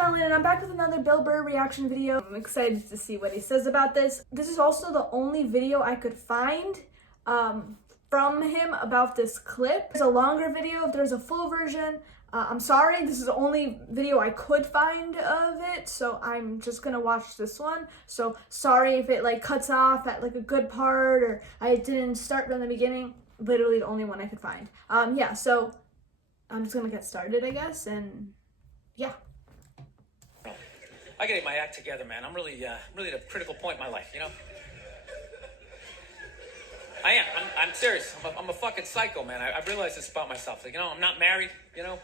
Melon, and I'm back with another Bill Burr reaction video. I'm excited to see what he says about this. This is also the only video I could find from him about this clip. There's a longer video if there's a full version. I'm sorry, this is the only video I could find of it, so I'm just gonna watch this one. So sorry if it like cuts off at like a good part or I didn't start from the beginning. Literally the only one I could find. Yeah, so I'm just gonna get started, I guess, and yeah. I gotta get my act together, man. I'm really at a critical point in my life, you know? I am. I'm serious. I'm a fucking psycho, man. I realize this about myself. Like, you know, I'm not married, you know?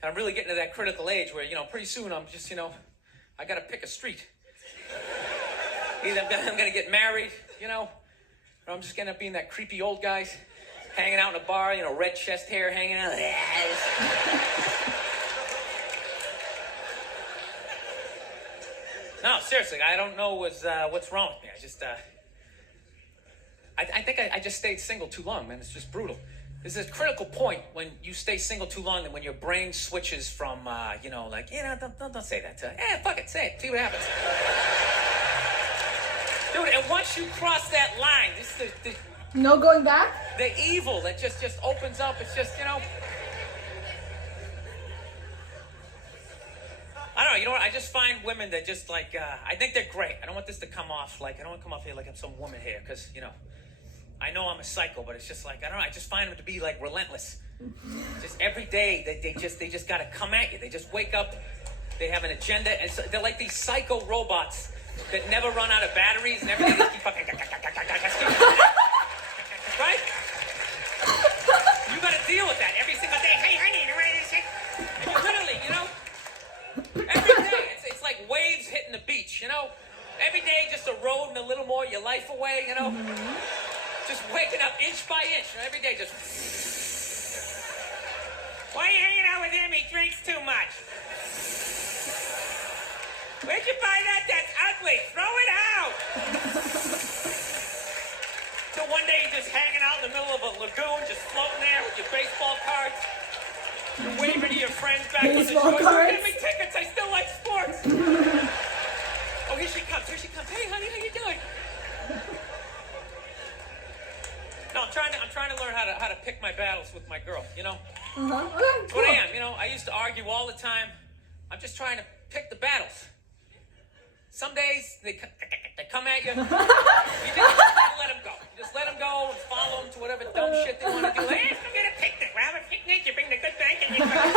And I'm really getting to that critical age where, you know, pretty soon I'm just, you know, I gotta pick a street. Either I'm gonna get married, you know, or I'm just gonna end up being that creepy old guy hanging out in a bar, you know, red chest hair hanging out. No, seriously, I don't know what's wrong with me. I just, I think I just stayed single too long, man. It's just brutal. There's a critical point when you stay single too long and when your brain switches from, you know, like, you know, don't say that to, fuck it, say it, see what happens. Dude, and once you cross that line, this is the no going back? The evil that just opens up, it's just, you know. I don't know, you know what, I just find women that just like, I think they're great. I don't want this to come off like, I don't want to come off here like I'm some woman here, because, you know, I know I'm a psycho, but it's just like, I don't know, I just find them to be like relentless. Just every day, they just gotta come at you. They just wake up, they have an agenda, and so they're like these psycho robots that never run out of batteries and everything. Just keep fucking, right? You gotta deal with that every single day. Hey, honey, you ready to shake? Literally, you know? Every day, it's like waves hitting the beach, you know? Every day, just eroding a little more your life away, you know? Just waking up inch by inch, you know? Every day, just... Why are you hanging out with him? He drinks too much. Where'd you buy that? That's ugly. Throw it out. So one day you're just hanging out in the middle of a lagoon, just floating there with your baseball cards. You're waving to your friends back on the shore. Give me tickets. I still like sports. Oh, here she comes. Here she comes. Hey, honey, how you doing? No, I'm trying to learn how to pick my battles with my girl. You know. That's what I am. You know, I used to argue all the time. I'm just trying to pick the battles. Some days they come at you. You just let them go. You just let them go and follow them to whatever dumb shit they want to do. Hey, let's go get a picnic. We'll have a picnic. You bring the good bank and you picnic.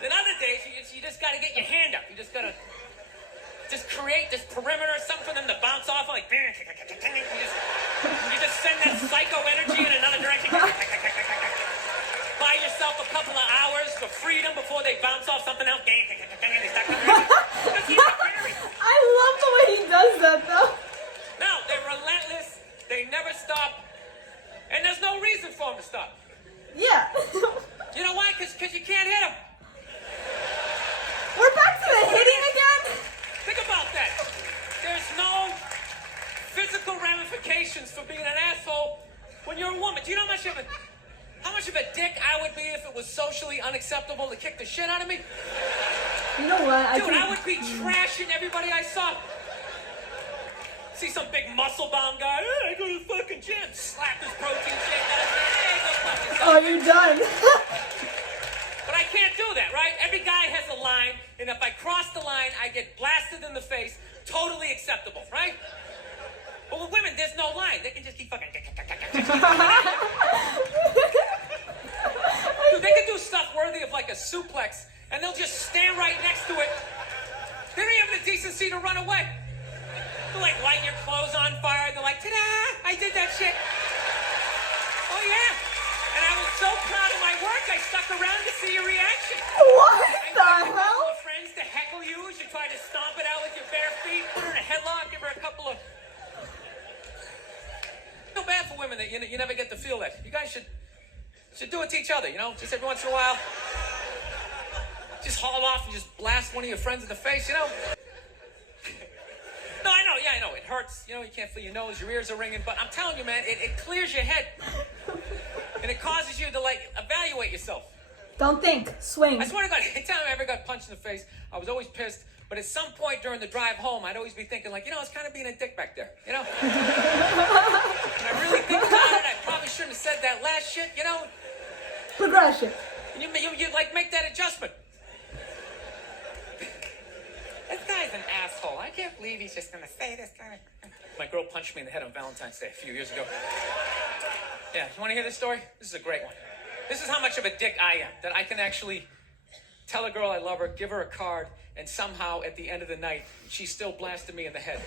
Then other days you just got to get your hand up. You just got to create this perimeter or something for them to bounce off like. You just send that psycho energy in another direction. Buy yourself a couple of hours for freedom before they bounce off something else. They start coming I love the way he does that, though. No, they're relentless. They never stop. And there's no reason for them to stop. Yeah. You know why? Because you can't hit them. We're back to the hitting again? Think about that. There's no physical ramifications for being an asshole when you're a woman. Do you know how much of a dick I would be if it was socially unacceptable to kick the shit out of me? You know what? Dude, I would be trashing everybody I saw. See some big muscle-bound guy, hey, I go to the fucking gym. Slap his protein shake out of me. Hey, go fucking go. Oh, you're done. But I can't do that, right? Every guy has a line, and if I cross the line, I get blasted in the face. Totally acceptable, right? But with women, there's no line. They can just keep fucking... Dude, they can do stuff worthy of like a suplex, and they'll just stand right next to it. They don't have the decency to run away. They'll like light your clothes on fire. They're like, ta-da! I did that shit. Oh yeah. And I was so proud of my work, I stuck around to see your reaction. What the hell? A couple of friends to heckle you as you try to stomp it out with your bare feet. Put her in a headlock, give her a couple of... No bad for women that you never get to feel that. You guys should do it to each other, you know? Just every once in a while. Just haul off and just blast one of your friends in the face, you know? No, I know, yeah, I know. It hurts, you know, you can't feel your nose, your ears are ringing, but I'm telling you, man, it clears your head. And it causes you to, like, evaluate yourself. Don't think. Swing. I swear to God, anytime I ever got punched in the face, I was always pissed. But at some point during the drive home, I'd always be thinking, like, I was kind of being a dick back there, And I really think about it, I probably shouldn't have said that last shit, Progression. And you like, make that adjustment. This guy's an asshole. I can't believe he's just going to say this kind of... My girl punched me in the head on Valentine's Day a few years ago. Yeah, you want to hear this story? This is a great one. This is how much of a dick I am, that I can actually tell a girl I love her, give her a card, and somehow at the end of the night, she still blasted me in the head,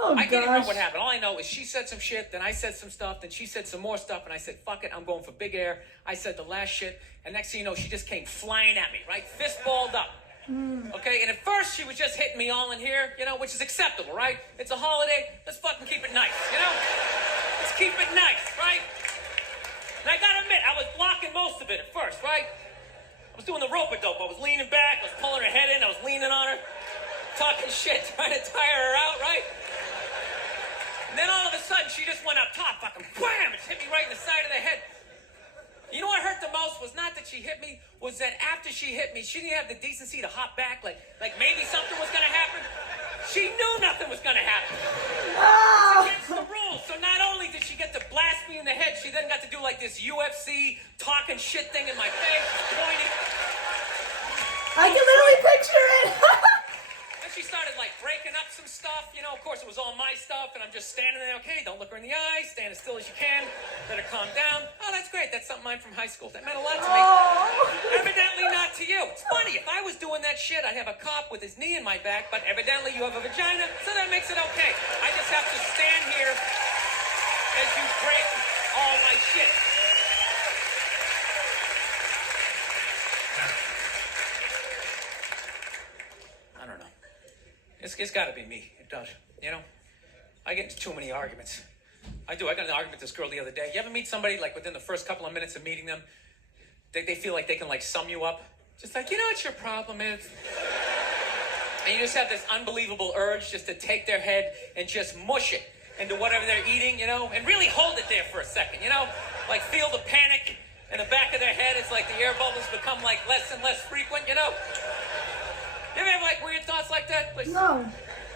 Oh, I can't remember what happened. All I know is she said some shit, then I said some stuff, then she said some more stuff, and I said, fuck it, I'm going for big air. I said the last shit, and next thing you know, she just came flying at me, right? Fist balled up. Okay, and at first she was just hitting me all in here, which is acceptable, right? It's a holiday, let's fucking keep it nice, Let's keep it nice, right? And I gotta admit, I was blocking most of it at first, right? I was doing the rope-a-dope. I was leaning back, I was pulling her head in, I was leaning on her, talking shit, trying to tire her out, right? And then all of a sudden, she just went up top, fucking wham! It hit me right in the side of the head. You know what hurt the most was not that she hit me, was that after she hit me, she didn't have the decency to hop back, like maybe something was gonna happen. She knew nothing was gonna happen. It's against the rules. So not only did she get to blast me in the head, she then got to do like this UFC talking shit thing in my face, pointing. I can literally picture it. Then she started like breaking up some stuff, Of course, it was all my stuff, and I'm just standing there. Okay, don't look her in the eye. Stand as still as you can. Let her calm down. Oh, that's great. That's something mine from high school. That meant a lot to me. Evidently not to you. It's funny. If I was doing that shit, I'd have a cop with his knee in my back. But evidently, you have a vagina, so that makes it okay. I just have to stand here as you break all my shit. I don't know. It's got to be me. It does. I get into too many arguments. I do. I got in an argument with this girl the other day. You ever meet somebody, like, within the first couple of minutes of meeting them, they feel like they can, like, sum you up? Just like, what your problem is? And you just have this unbelievable urge just to take their head and just mush it into whatever they're eating, and really hold it there for a second, Like, feel the panic in the back of their head. It's like the air bubbles become, like, less and less frequent, You ever have, like, weird thoughts like that? Like, No.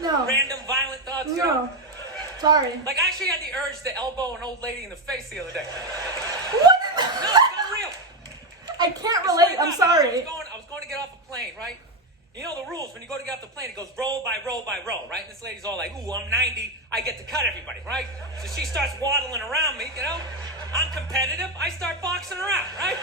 random violent thoughts, No. Sorry. Like, I actually had the urge to elbow an old lady in the face the other day. What? No, it's not real. I can't relate. I'm sorry. I was going to get off a plane, right? You know the rules. When you go to get off the plane, it goes row by row by row, right? And this lady's all like, ooh, I'm 90. I get to cut everybody, right? So she starts waddling around me, I'm competitive. I start boxing around, right?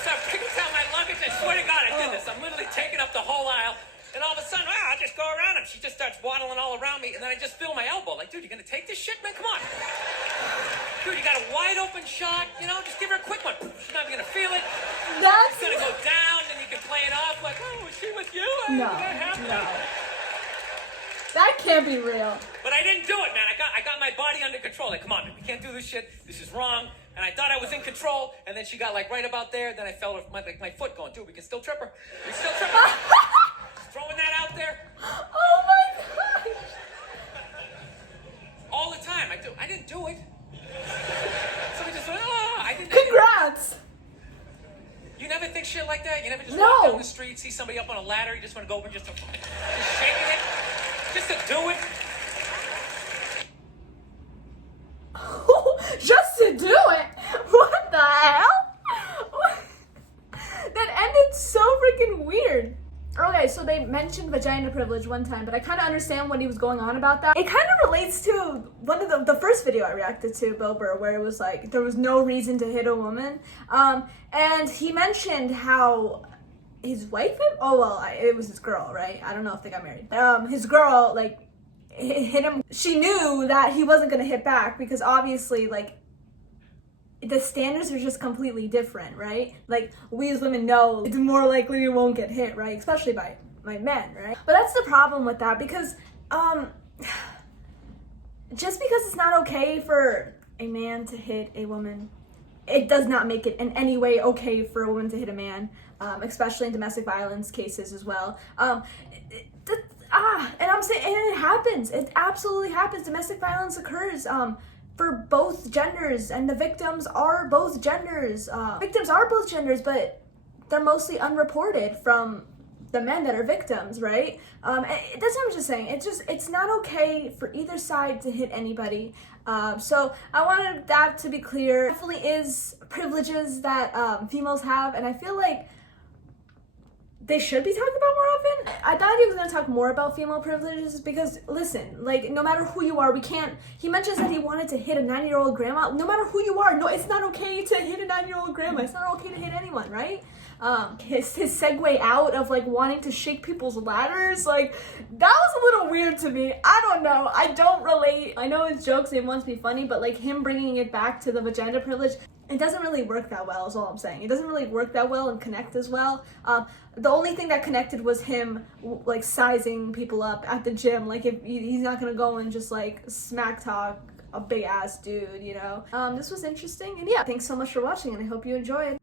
Start picking out my luggage. I swear to God, I did this. I'm literally taking up the whole aisle. And all of a sudden, I just go around him. She just starts waddling all around me. And then I just feel my elbow. Like, dude, you going to take this shit, man? Come on. Dude, you got a wide open shot. Just give her a quick one. She's not even going to feel it. That's... It's going to go down, and you can play it off like, oh, is she with you? No. That can't be real. But I didn't do it, man. I got my body under control. Like, come on, man. We can't do this shit. This is wrong. And I thought I was in control. And then she got, like, right about there. Then I felt my foot going, dude, we can still trip her. We can still trip her. Throwing that out there. Oh my gosh. All the time. I didn't do it. Somebody just went, I didn't. Congrats. You never think shit like that? You never just No. walk down the street, see somebody up on a ladder, you just want to go over and just shaking it? Just to do it? Just to do it? What the hell? That ended so freaking weird. Okay, so they mentioned vagina privilege one time, but I kind of understand what he was going on about that. It kind of relates to one of the first video I reacted to, Burr, where it was like, there was no reason to hit a woman. And he mentioned how his wife, it was his girl, right? I don't know if they got married. His girl, like, hit him. She knew that he wasn't going to hit back because obviously, like, the standards are just completely different, right? Like, we as women know it's more likely you won't get hit, right? Especially by men, right? But that's the problem with that because, just because it's not okay for a man to hit a woman, it does not make it in any way okay for a woman to hit a man, especially in domestic violence cases as well. And I'm saying, and it happens. It absolutely happens. Domestic violence occurs. for both genders, and the victims are both genders. Victims are both genders, but they're mostly unreported from the men that are victims, right? That's what I'm just saying. It's not okay for either side to hit anybody. So I wanted that to be clear. Definitely is privileges that females have, and I feel like they should be talked about more often. I thought he was going to talk more about female privileges because, listen, like, no matter who you are, we can't... He mentions that he wanted to hit a 9-year-old grandma. No matter who you are, no, it's not okay to hit a 9-year-old grandma. It's not okay to hit anyone, right? His segue out of, like, wanting to shake people's ladders, like, that was a little weird to me. I don't know. I don't relate. I know it's jokes and it wants to be funny, but, like, him bringing it back to the vagina privilege, it doesn't really work that well, is all I'm saying. It doesn't really work that well and connect as well. The only thing that connected was him, like, sizing people up at the gym. Like, if he's not gonna go and just, like, smack talk a big ass dude, you know? This was interesting, and yeah, thanks so much for watching, and I hope you enjoyed.